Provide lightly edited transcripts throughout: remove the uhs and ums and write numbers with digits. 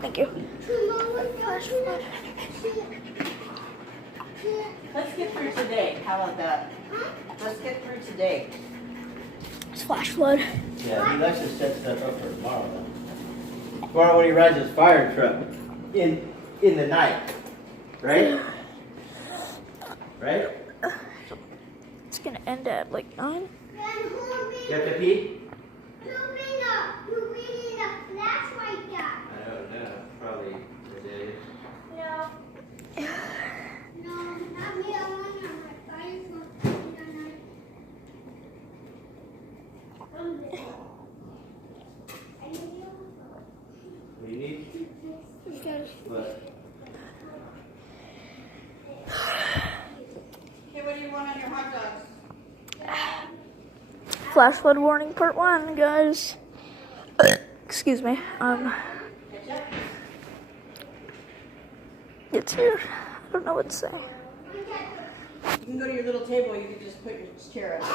Thank you. Let's get through today. How about that? Let's get through today. It's flash flood. Yeah, he likes to set stuff up for tomorrow. Tomorrow when he rides his fire truck in the night, right? Right? It's gonna end at like 9. You have to pee? I don't know. Probably the day. What do you need? What? Okay, what do you want on your hot dogs? Flash flood warning part 1, guys. Excuse me. Ketchup? It's here. I don't know what to say. You can go to your little table. You can just put your chair up.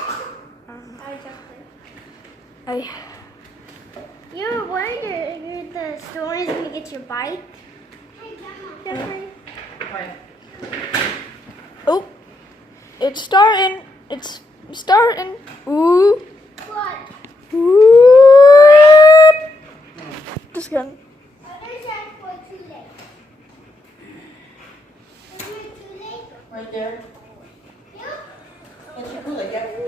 You're worried the storm is going to get your bike? Jeffrey? Fine. Oh, it's starting. It's starting. Ooh. What? Ooh. Just kidding. Right there. That's your cooler, yep.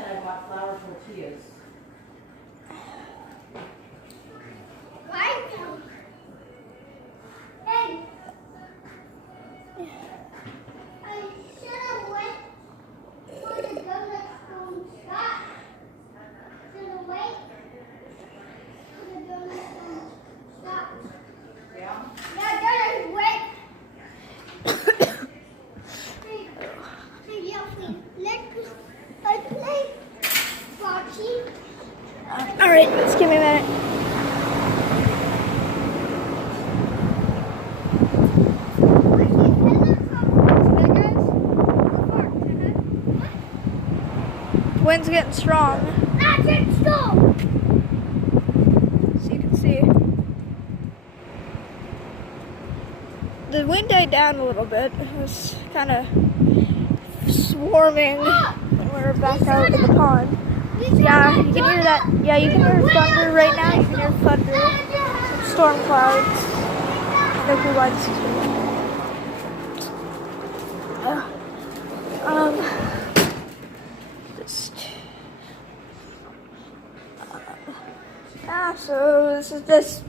I bought flour tortillas. All right, just give me a minute. Wind's getting strong, so you can see. The wind died down a little bit. It was kind of swarming when we were back out in the pond. Yeah, you can hear that. Yeah, you can hear thunder right now. You can hear thunder, some storm clouds. Like your lights. So this is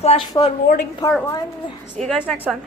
flash flood warning part 1. See you guys next time.